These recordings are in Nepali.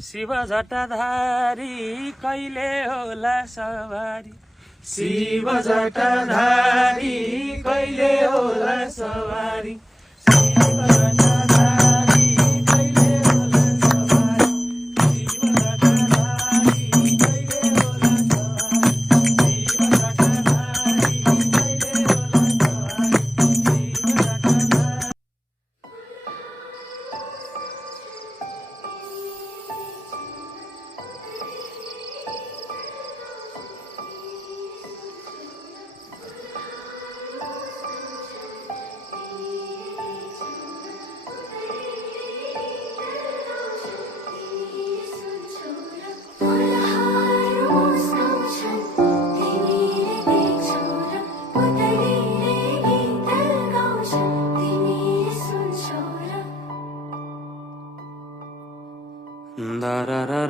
शिव जटाधारी कहिले होला सवारी शिव जटाधारी कहिले होला सवारी शिव जटाधारी कहिले होला सवारी शिव जटाधारी कहिले होला सवारी शिव जटाधारी कहिले होला सवारी शिव जटाधारी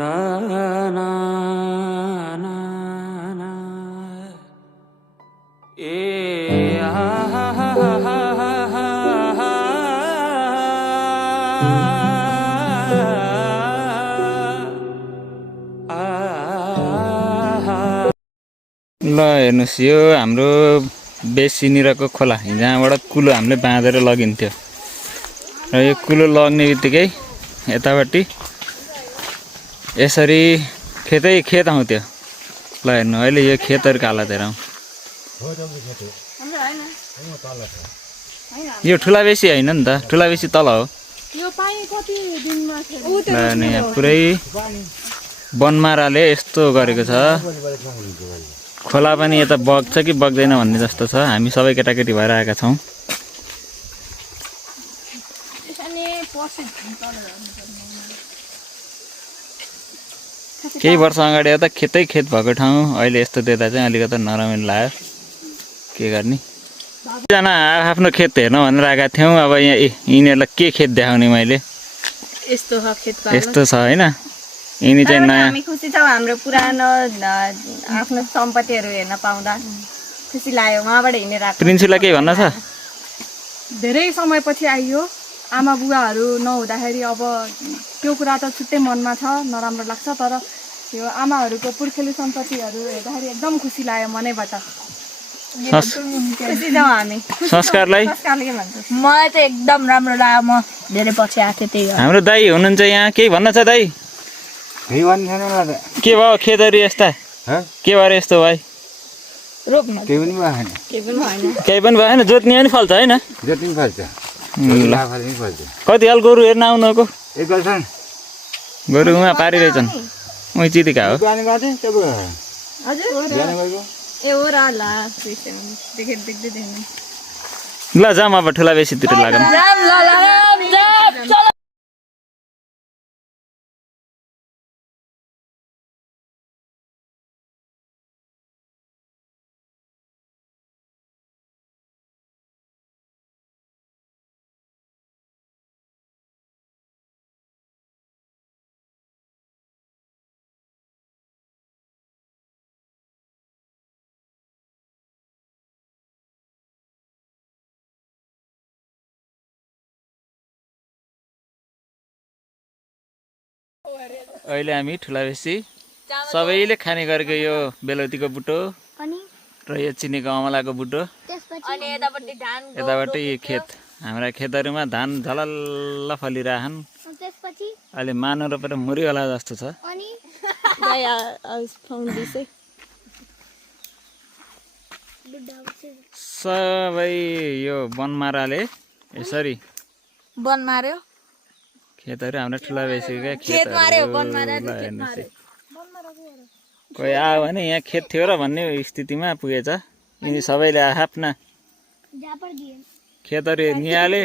ल हेर्नुहोस् यो हाम्रो बेसीनिरको खोला जहाँबाट कुलो हामीले बाँधेर लगिन्थ्यो र यो कुलो लग्ने बित्तिकै यतापट्टि यसरी खेत आउँथ्यो। ल हेर्नु अहिले यो खेतहरूको हालत हेरौँ। यो ठुला बेसी होइन नि त, ठुला बेसी तल हो। अनि यहाँ पुरै बनमाराले यस्तो गरेको छ। खोला पनि यता बग्छ कि बग्दैन भन्ने जस्तो छ। हामी सबै केटाकेटी भएर आएका छौँ। केही वर्ष अगाडि त खेतै खेत भएको ठाउँ अहिले यस्तो देख्दा चाहिँ अलिकति नरमाइलो लाग्यो। के गर्ने, सबैजना आफ्नो खेत हेर्न भनेर आएका थियौँ। अब यहाँ यिनीहरूलाई के खेत देखाउने मैले, यस्तो छ होइन। यिनी चाहिँ नयाँ, हामी खुसी छौँ हाम्रो पुरानो आफ्नो सम्पत्तिहरू हेर्न पाउँदा खुसी लाग्यो। उहाँबाट हिँडेर प्रिन्सुलाई केही भन्न छ? धेरै समयपछि आइयो, आमा बुवाहरू नहुँदाखेरि अब त्यो कुरा त छुट्टै मनमा छ, नराम्रो लाग्छ। तर यो आमाहरूको पुर्खेली सम्पत्तिहरू हेर्दाखेरि एकदम खुसी लाग्यो मनैबाट। खुसी छौँ हामी। संस्कारलाई मलाई चाहिँ एकदम राम्रो लाग्यो। म धेरै पछि आएको थिएँ, त्यही हो। हाम्रो दाइ हुनुहुन्छ यहाँ, केही भन्न छ दाइ? के भयो खेतहरू यस्ता? के भएर यस्तो भाइ? केही पनि भएन। जोत्ने पनि फल्छ होइन? कति हाल गोरु हेर्न आउनुको? गोरु उहाँ पारिरहेछन्, उही चितिका हो। ल जाम अब ठुला बेसीतिर लागौँ। अहिले हामी ठुला बेसी सबैले खाने गरेको यो बेलौतीको बुटो र यो चिनीको अमलाको बुटो, यतापट्टि यो खेत। हाम्रा खेतहरूमा धान झलल्ल फलिरहेछन्। अहिले मानो रोपेर मुरी होला जस्तो छ। सबै यो बनमाराले यसरी बन मार्यो। खेतहरू हाम्रो ठुला बेसीका खेतहरू। कोही आयो भने यहाँ खेत थियो र भन्ने स्थितिमा पुगेछ। यिनी सबैले आफ्ना खेतहरू निहाले।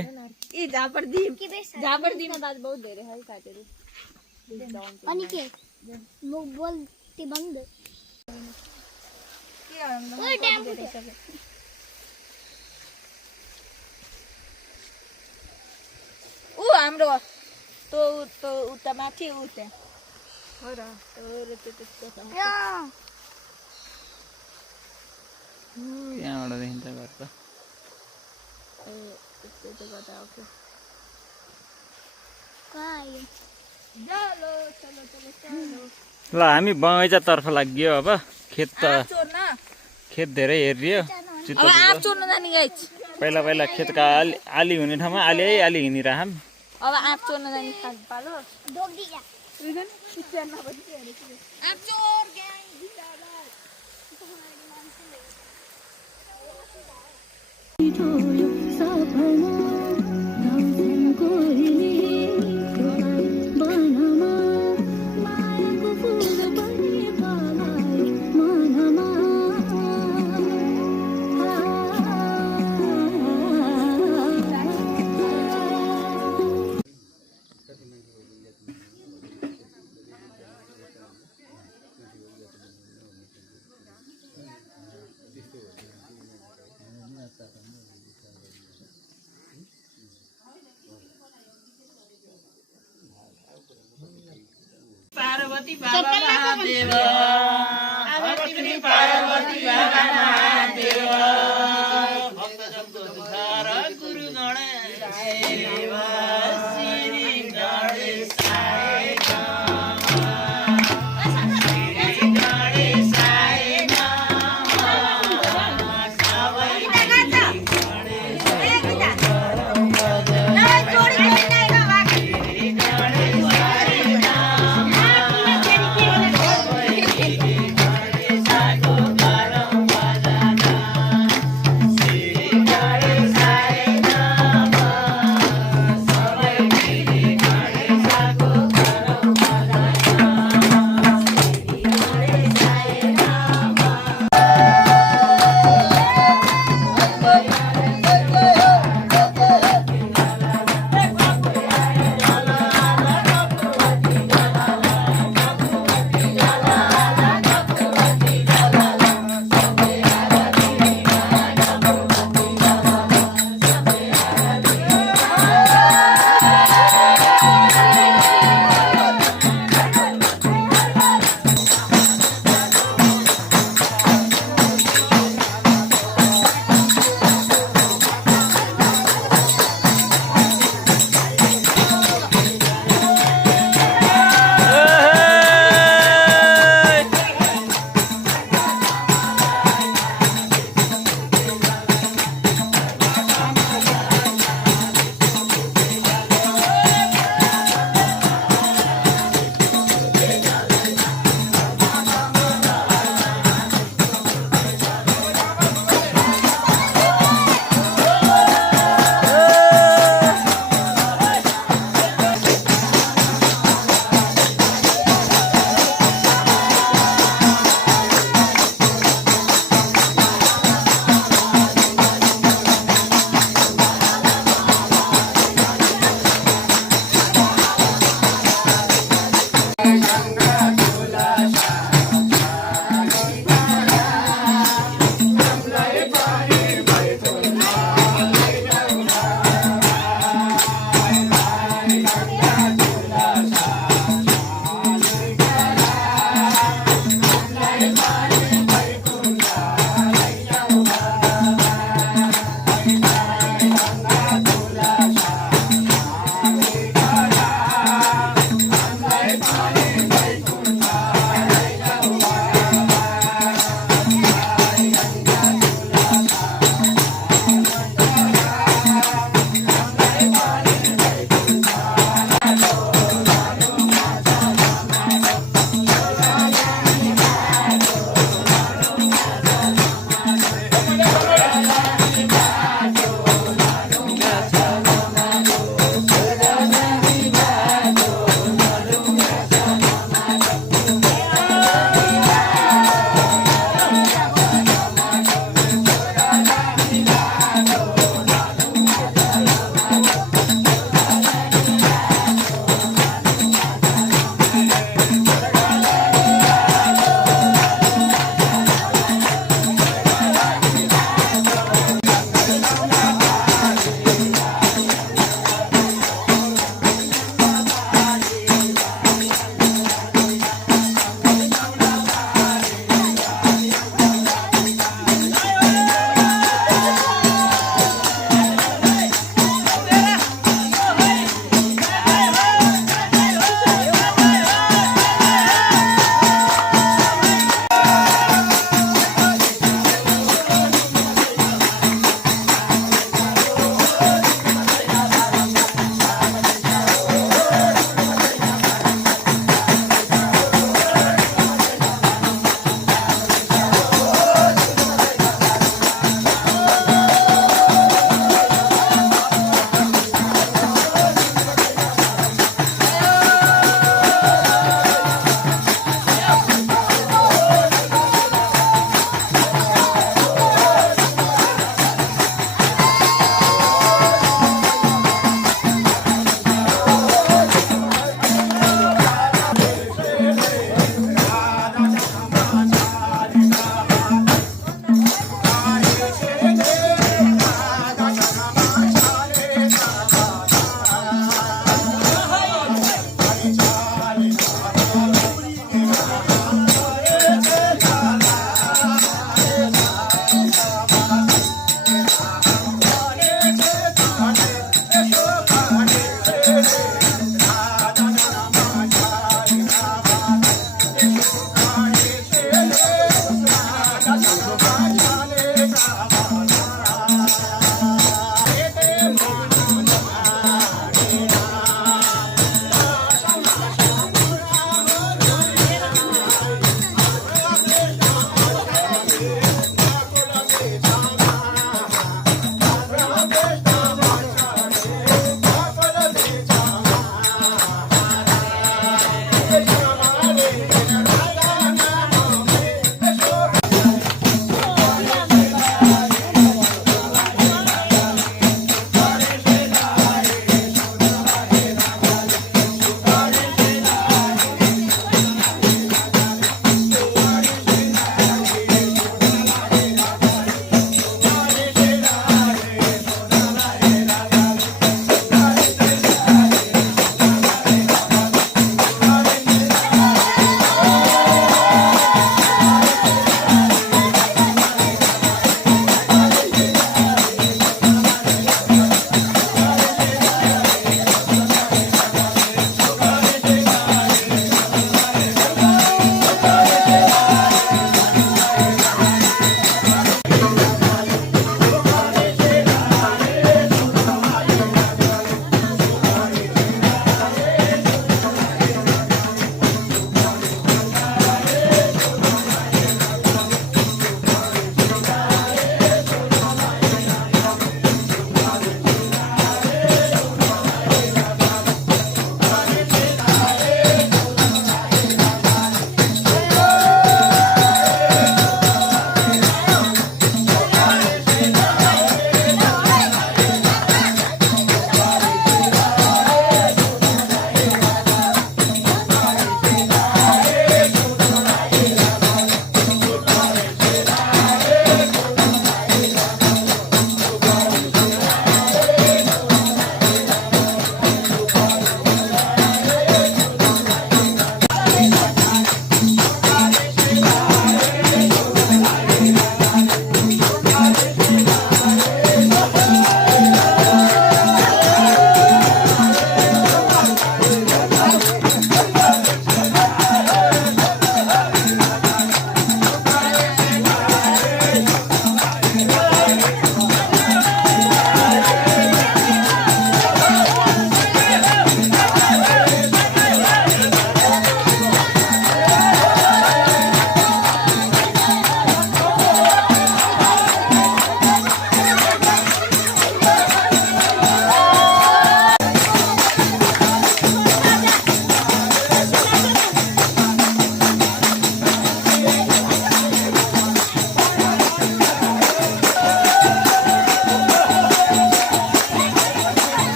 हाम्रो तो उता माथि उता हो र यहाँबाट देखिन्छ घर त। ल हामी बगैँचातर्फ लाग्यो अब खेत खेत धेरै हेरियो चित्त पहिला पहिला खेतका आली हुने ठाउँमा आली हिँडिरहम अब आँप चोर्न जाने पालो पार्वती बाबा महादेव पार्वती बाबा महादेव भक्त जनको दुखार गुरु गणेश श्री गणेश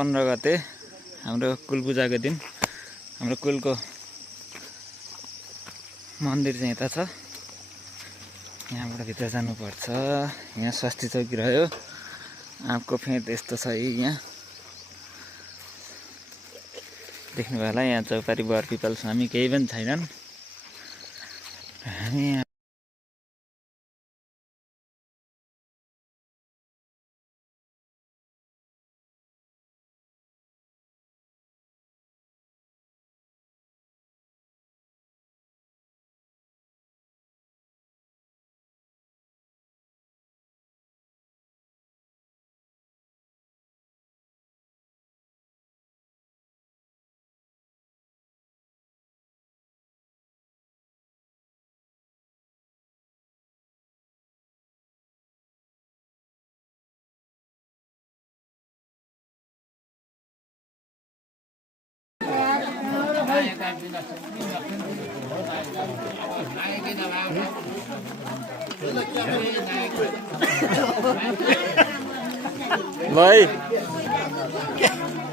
15 गते हाम्रो कुल पूजाको दिन हाम्रो कुलको मन्दिर चाहिँ यता छ। यहाँबाट भित्र जानुपर्छ। यहाँ स्वस्ति चौकी रह्यो। आँपको फेद यस्तो छ यहाँ देख्नुभयो होला। यहाँ चौपारी बर पिपल स्वामी केही पनि छैनन्। हामी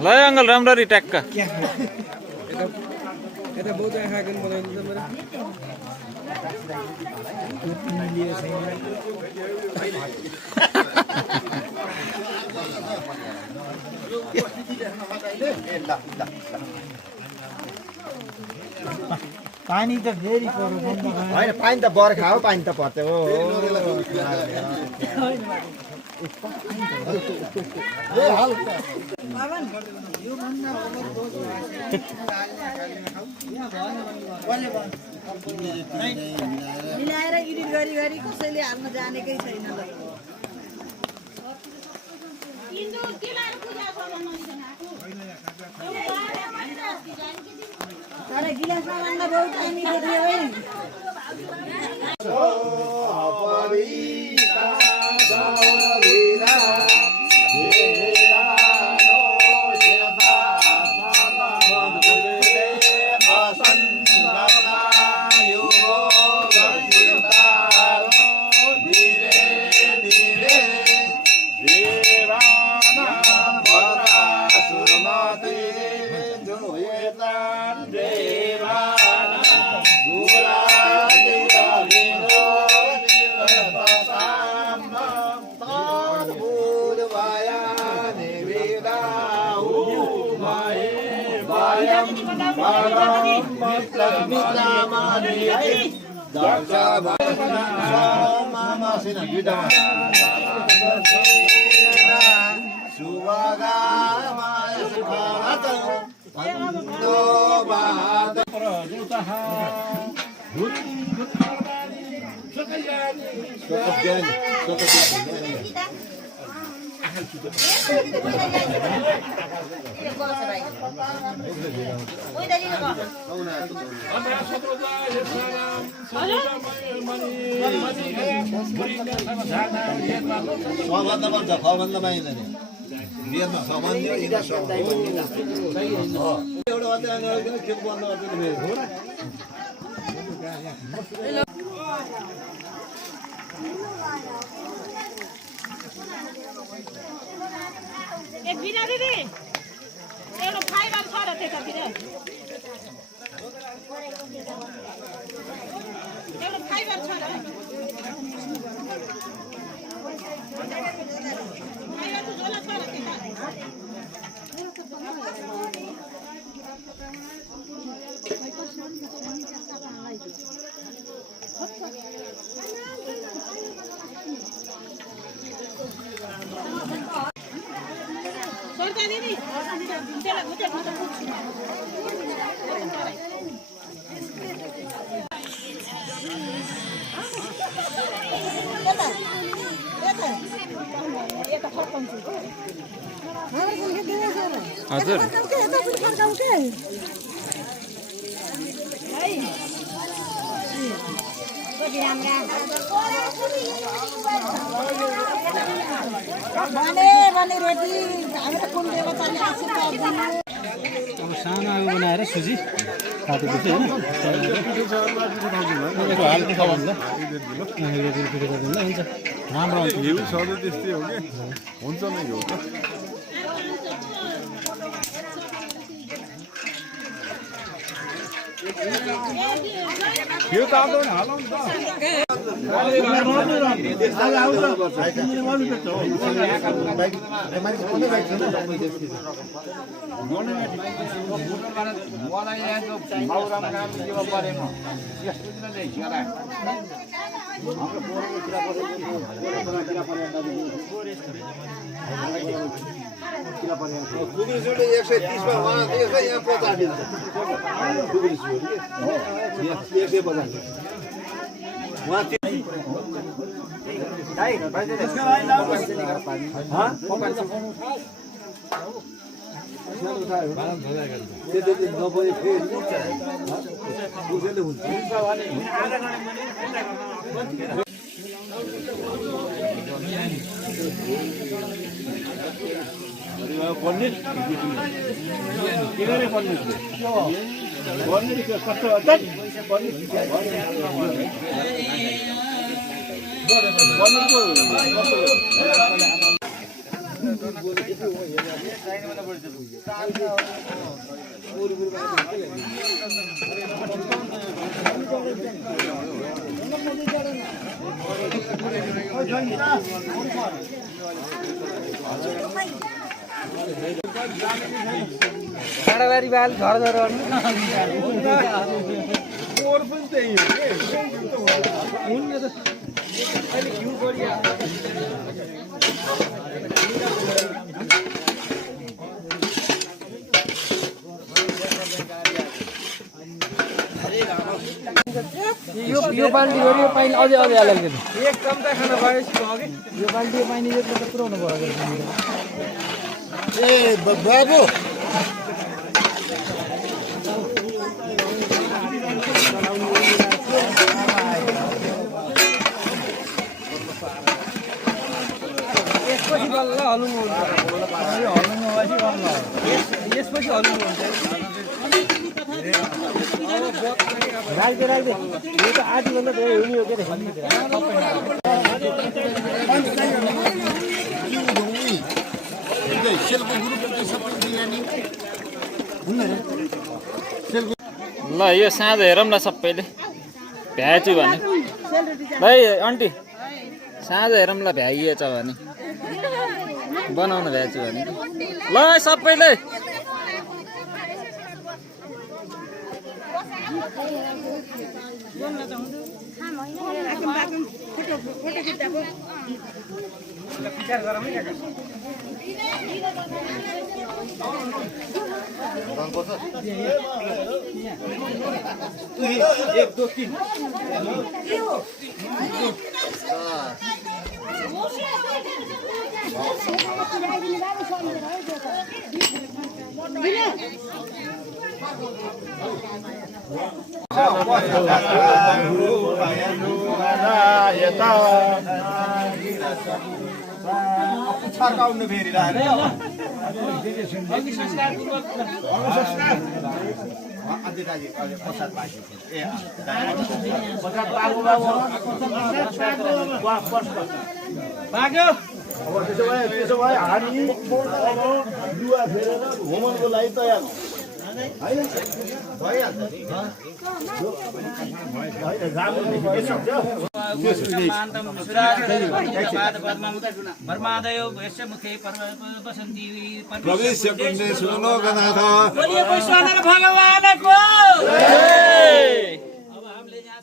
ल अङ्कल राम्ररी ट्याक्क पानी त फेरि होइन पानी त बर्खा हो पानी त पर्छ हो मिलाएर एडिट गरी गरी कसैले हाल्न जानेकै छैन तर गिलासमा भन्दा बहुत हामी देखियो है हजुर सानो आगो बनाएर सुजी काटेपछि होइन हुन्छ राम्रो घिउ सधैँ त्यस्तै हो कि हुन्छ नै घिउ त यो त आउँदैन हालौँ त मलाई यहाँको बाबुराम गामले जीव परेन यस्तो किन ल्याइस् होला हाम्रो पोहोरको किरा परेन कुकुरी सुटे 130 मा उहाँ यसै यहाँ 50 दिन्छ कुकुरी सुटे 150 उहाँ दाइ त्यसको लागि लाउनुस् ह त्यो नपरे फेरि बुझेले हुन्छ पन्ने के गरे पन्ने पन्ने कस्तो अत पन्ने काँडाबारी बाल घर घर पोहोर पनि त्यही हो यो बाल्टी गऱ्यो यो पानी अझै अझै हाल्यो एक चम्चा खाना पाएपछि भयो कि यो बाल्टी पानी यो त पुऱ्याउनु पर्यो ए बाबु यसपछि बल्ल हलुङ्गो हुन्छ यो हलुङ्गो भएपछि बल्ल यसपछि हलुङ्गो हुन्छ राख्दै राख्दै यो त आधीभन्दा धेरै हुने हो के ल यो साँझ हेरौँ न सबैले भ्याएछु भने भाइ आन्टी साँझ हेरौँ ल भ्याइएछ भने बनाउनु भ्याएछु भने ल सबैले विचार गरौँ है एक दो तीन छकाउनु फेरि त्यसो भए हामी लुगा फेरेर होमनको लागि तयार होइन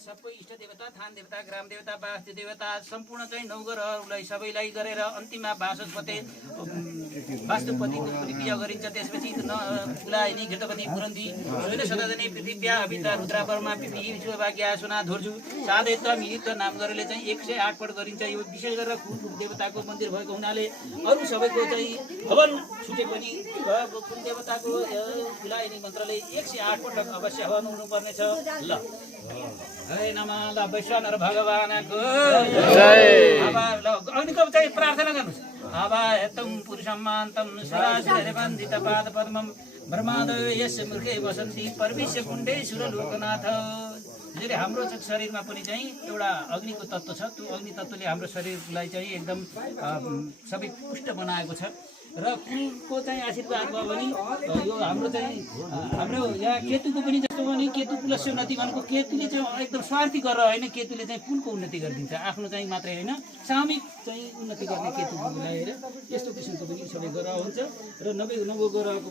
सबै इष्ट देवता थान देवता ग्राम देवता वास्तु देवता सम्पूर्ण चाहिँ नौग्रहहरूलाई सबैलाई गरेर अन्तिममा वाचस्पति वास्तुपतिको पूजा गरिन्छ। त्यसपछि कुलायनी घृतपति पुरन्दी सदाजनी पृथ्व्या अभिता रुद्रा वर्मा पिपी विश्वभाग्या सोना धोर्जु साधयत्व मिलित नाम गरेर चाहिँ 108 पट गरिन्छ। यो विशेष गरेर कुल देवताको मन्दिर भएको हुनाले अरू सबैको चाहिँ हवन छुटे पनि कुल देवताको कुलायनी मन्त्रले 108 पटक अवश्य हवन हुनुपर्नेछ। ल हरे नमः ल वैश्वानर भगवानको जय। अब ल अग्निको चाहिँ प्रार्थना गर्नुस्। आवाहतं पुरुषमान्तं सरासरे वन्दित पाद पद्मं ब्रह्मादयो यस्य मूर्खे वसन्ति परमेश्वर कुण्डे सुरलोकनाथ। जसरी हाम्रो शरीरमा पनि चाहिँ एउटा अग्निको तत्त्व छ। त्यो अग्नि तत्त्वले हाम्रो शरीरलाई चाहिँ एकदम सबै पुष्ट बनाएको छ। र पुलको चाहिँ आशीर्वाद भयो भने यो हाम्रो चाहिँ हाम्रो यहाँ केतुको पनि जस्तो भने केतु पुलस्य उन्नति भनेको केतुले चाहिँ एकदम स्वार्थी गरेर होइन, केतुले चाहिँ पुलको उन्नति गरिदिन्छ, आफ्नो चाहिँ मात्रै होइन सामूहिक चाहिँ उन्नति गर्ने केतुको लगाएर यस्तो किसिमको पनि सबै ग्रह हुन्छ र नव ग्रहको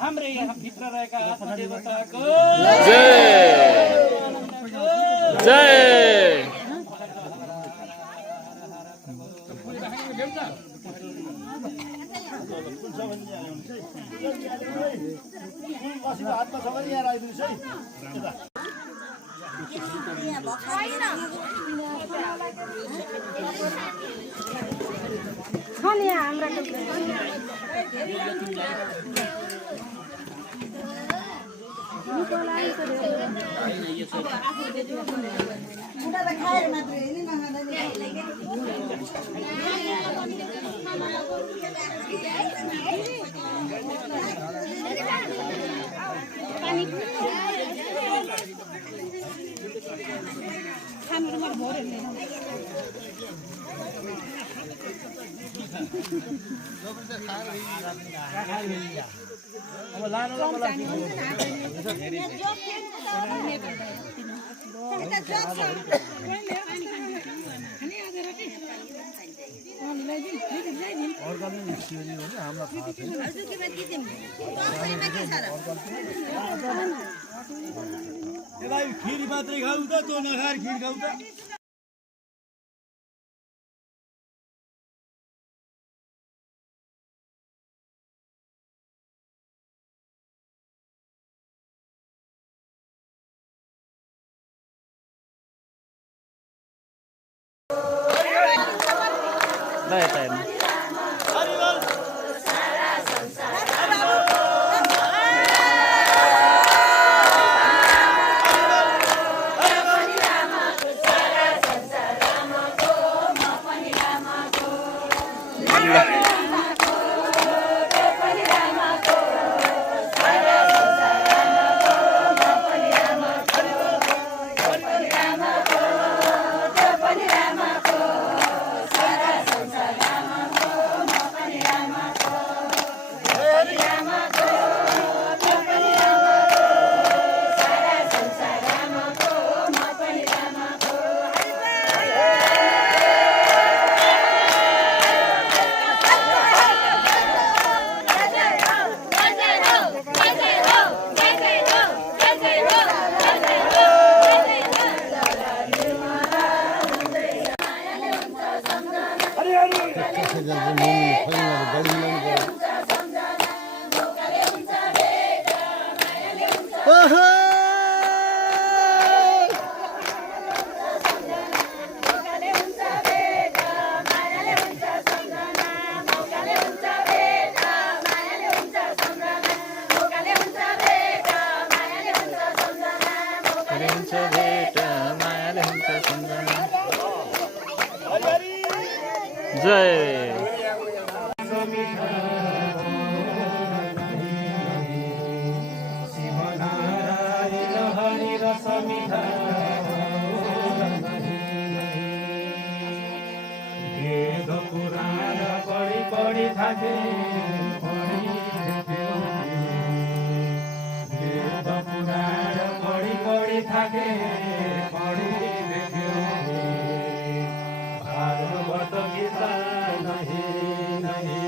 हाम्रै यहाँ भित्र रहेका आत्मदेवताको जय। खिर मात्रै खाऊ त तँ नखाएर खिर खाऊ त। ल यता हेर्नु जय Para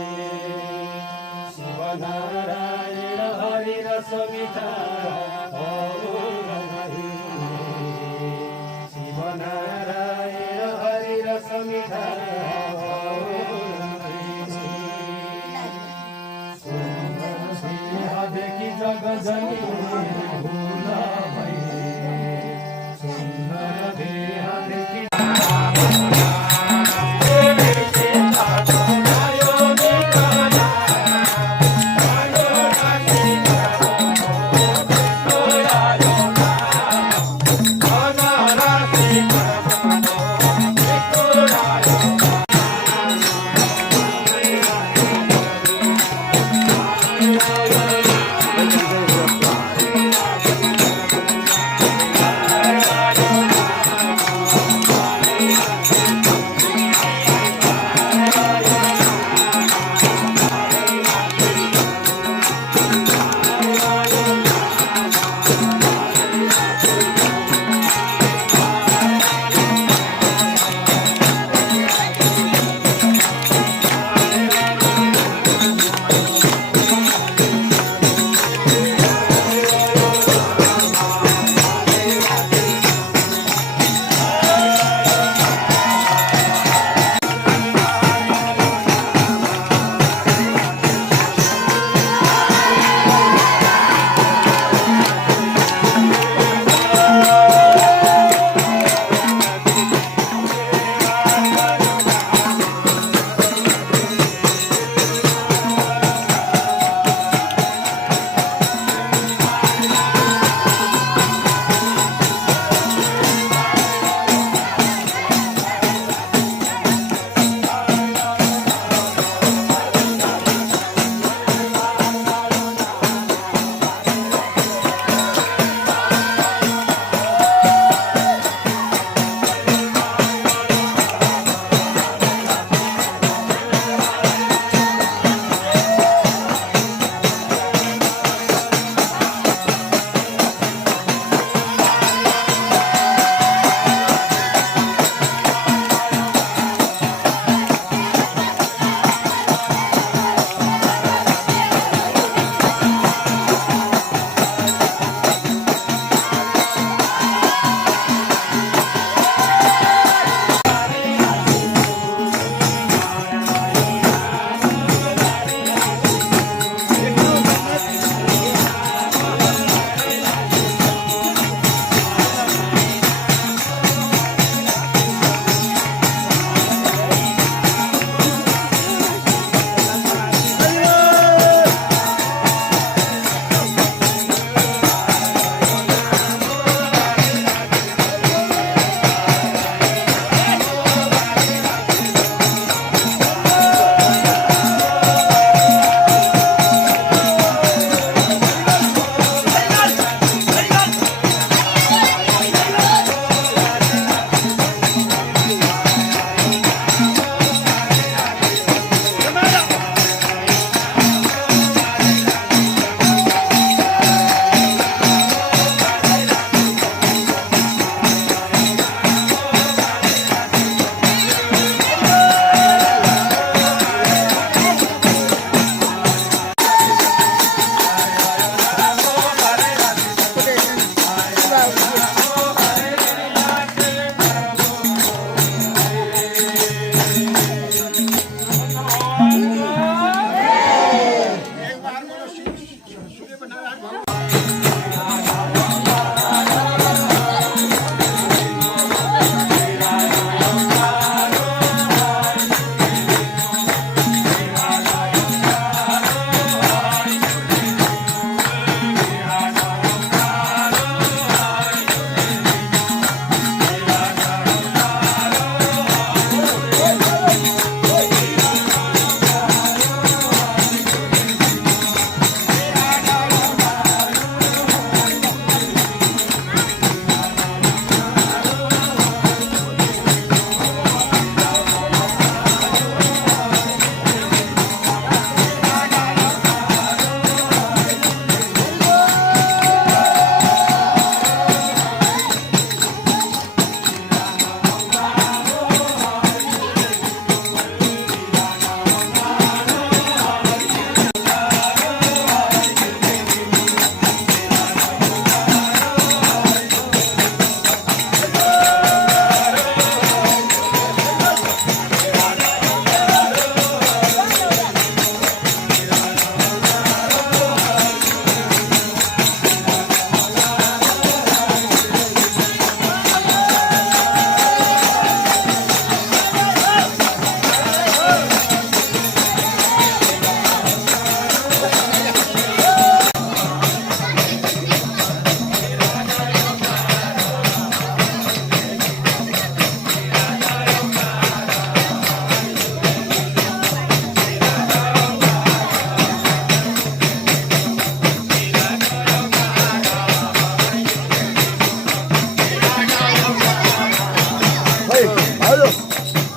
हजुर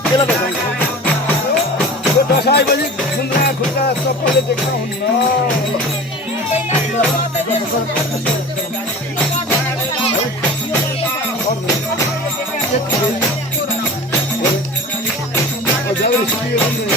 त्यसलाई बसाल्नु त्यो 10 आएपछि खुल्ला खुल्ला सबैले देख्न हुन्न जाऊ